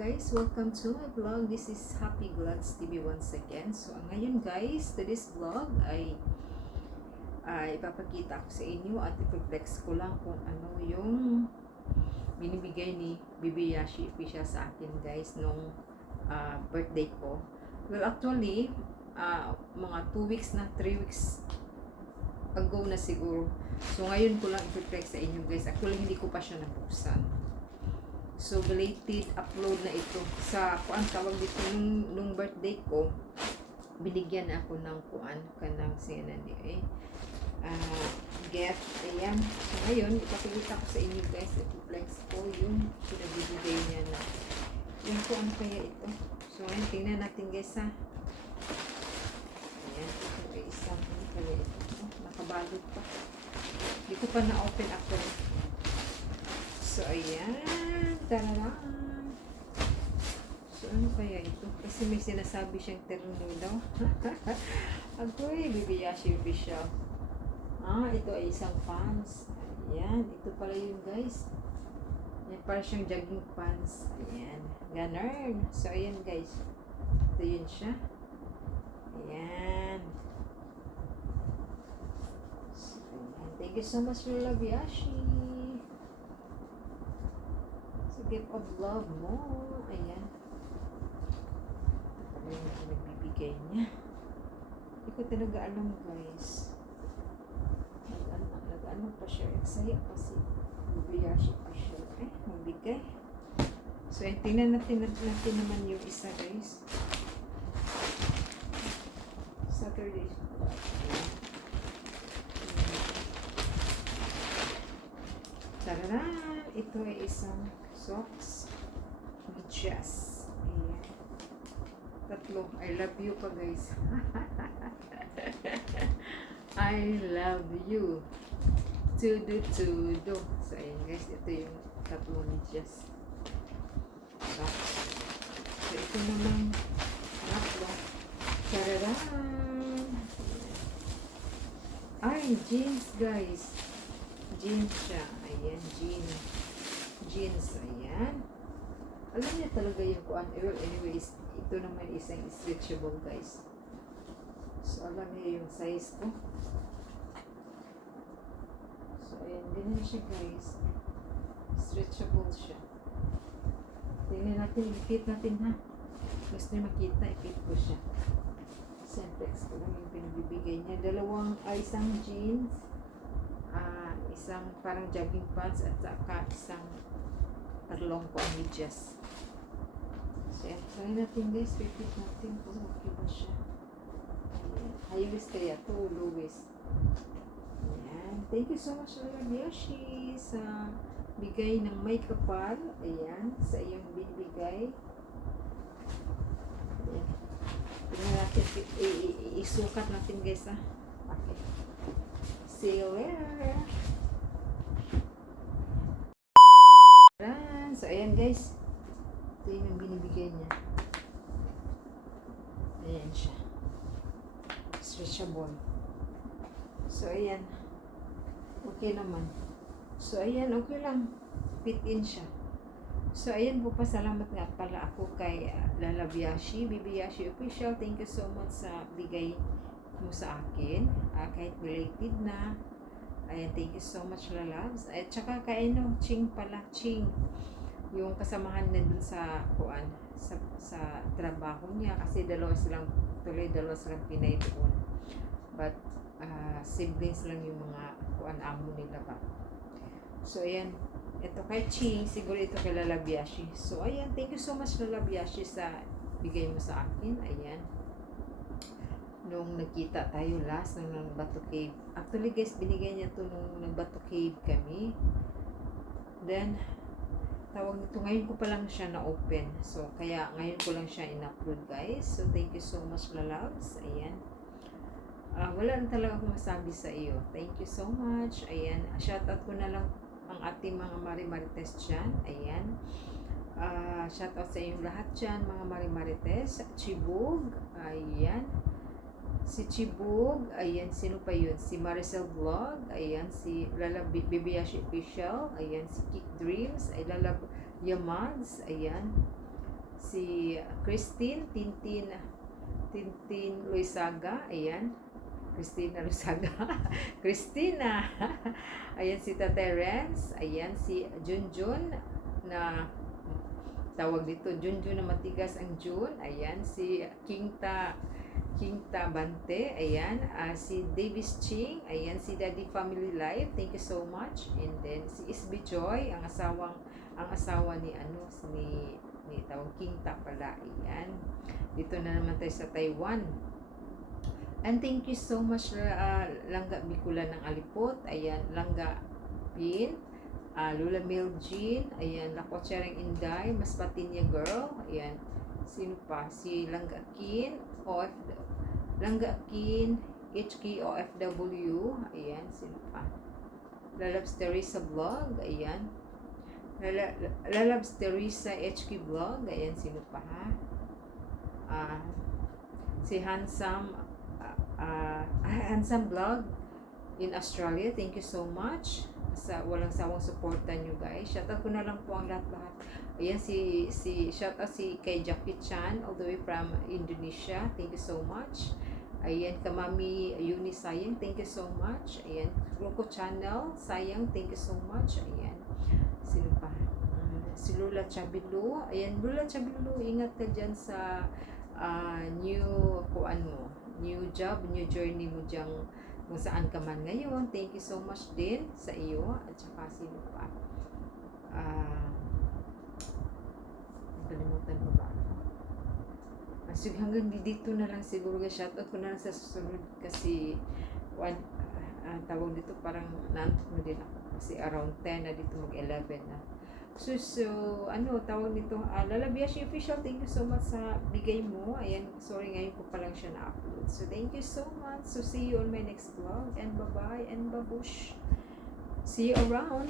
guys, welcome to my vlog. This is Happy Glads TV once again. So ngayon guys, today's vlog ay ay ipapakita ko sa inyo at ipag-flex ko lang kung ano yung binibigay ni Bibi Yashi Fisha sa akin guys nung ah, birthday ko. Well actually, ah, mga 2 weeks na, 3 weeks ago na siguro. So ngayon ko lang ipag-flex sa inyo guys. Actually hindi ko pa siya nabuksan. So, belated upload na ito. Sa kuan tawag dito nung, nung birthday ko, binigyan ako ng kuan kanang sinan eh. Uh, gift. Ayan. So, ngayon, ipapakita ko sa inyo guys. Ipiplex ko yung pinabibigay niya na. Yung kuan kaya ito. So, ngayon, tingnan natin guys ha. Ayan. Ito ay isang kaya ito. Nakabalot pa. Hindi ko pa na-open actually. So, ayan. Tarara. So, ano kaya ito? Kasi may sinasabi siyang terno daw. Eh, Bibiyashi official. Ah, ito ay isang pants. Ayan. Ito pala yun, guys. Yan, para siyang jogging pants. Ayan. Ganun. So, ayan, guys. Ito yun siya. Ayan. So, ayan. Thank you so much, Lola Biyashi gift of love mo. Ayan. Ito pala yung nagbibigay niya. Hindi ko talaga alam guys. Nag-ano, nag-ano pa siya. Eksaya pa si Bibiyashi pa siya. Eh, magbigay. So, eh, tingnan natin, natin naman yung isa guys. Saturday. Tararan! Ito ay isang socks, medyas. Ayan. Tatlo. I love you pa guys. I love you. Tudo, tudo. So, ayan guys. Ito yung tatlo medyas. Socks. So, ito naman tatlo. Tararan! Ay, jeans guys. Jeans siya. Ayan, jeans jeans. Ayan. Alam niya talaga yung kuan. Well, anyways, ito naman isang stretchable, guys. So, alam niya yung size ko. So, ayan. Ganyan siya, guys. Stretchable siya. Tingnan natin. I-fit natin, ha? Gusto niya makita. I-fit ko siya. Simplex ko lang yung pinabibigay niya. Dalawang, ay, isang jeans. Isang parang jogging pants at saka isang parlong ko ang medyas. So, yan. Try natin guys. Repeat natin kung okay ba siya. Ayan. High waist kaya to. Low waist. Ayan. Thank you so much, Lola Biashi, sa bigay ng may kapal. Ayan. Sa iyong binibigay. Ayan. Tingnan natin. Isukat natin guys ha. Okay. See you later. So, ayan guys. Ito yung binibigay niya. Ayan siya. Stretchable. So, ayan. Okay naman. So, ayan. Okay lang. Fit in siya. So, ayan po. Pasalamat nga pala ako kay uh, Lala Biyashi, Bibiyashi Official. Thank you so much sa bigay mo sa akin. Uh, kahit related na. Ayan, thank you so much, Lalabs. At saka kay ano, Ching pala, Ching yung kasamahan na dun sa kuan sa, sa trabaho niya. Kasi dalawa silang tuloy dalawa silang Pinay doon. But uh, siblings lang yung mga kuan amo nila ba so ayan. Ito kay Ching siguro ito kay Lalabiashi so ayan. Thank you so much Lalabiashi sa bigay mo sa akin. Ayan. Nung nagkita tayo last nung nagbato cave. Actually guys binigay niya to nung nagbato cave kami. Then tawag nito, ngayon ko pa lang siya na-open. So, kaya ngayon ko lang siya in-upload guys. So, thank you so much, lalabs. Ayan. Uh, wala na talaga akong masabi sa iyo. Thank you so much. Ayan. Shoutout ko na lang ang ating mga Marimarites dyan. Ayan. Uh, shoutout sa inyong lahat dyan, mga Marimarites. Chibug. Ayan si Chibug, ayan, sino pa yun? Si Maricel Vlog, ayan, si Lala Bibiyashi Official, ayan, si Kick Dreams, ay Lala Yamads, ayan, si Christine Tintin Tintin Luisaga, ayan. Christina Lusaga. Christina. ayan si Tatay Renz. Ayan si Junjun na tawag dito Junjun na matigas ang Jun. Ayan si Kingta Kingta Bante. Ayan ah, si Davis Ching. Ayan si Daddy Family Life. Thank you so much. And then si Isby Joy, ang asawang ang asawa ni ano ni ni tawag Kingta pala. Ayan. Dito na naman tayo sa Taiwan. And thank you so much uh, Langga Bicula ng Alipot. Ayan, Langga Pin. Uh, Lula Miljean. Ayan, Lakotsereng Inday. Mas Patinya Girl. Ayan. Sino pa? Si Langga Kin. OF, Langga Kin. HK OFW. Ayan, sino pa? Lalabs Teresa Vlog. Ayan. Lala- Lalabs Teresa HK Vlog. Ayan, sino pa ha? Ah, si Handsome uh, Handsome Vlog in Australia. Thank you so much sa walang sawang suporta nyo guys. Shoutout ko na lang po ang lahat-lahat. Ayan si si shoutout si kay Jackie Chan all the way from Indonesia. Thank you so much. Ayan, Kamami Uni Sayang, thank you so much. Ayan, Roko Channel, Sayang, thank you so much. Ayan, sino pa? Ah, si Lula Chabilo. Ayan, Lula Chabilo, ingat ka dyan sa ah, new kuan mo, new job, new journey mo dyan kung saan ka man ngayon. Thank you so much din sa iyo at saka sino pa. Ah, nakalimutan ko ba? Ah, sig hanggang di- dito na lang siguro guys. Shoutout ko na lang sa susunod kasi one, ah, tawag dito parang naantok na din ako kasi around 10 na dito mag 11 na. So, so, ano, tawag nito, uh, Lalabiashi Official, thank you so much sa bigay mo. Ayan, sorry, ngayon ko pa lang siya na-upload. So, thank you so much. So, see you on my next vlog. And bye-bye and babush. See you around.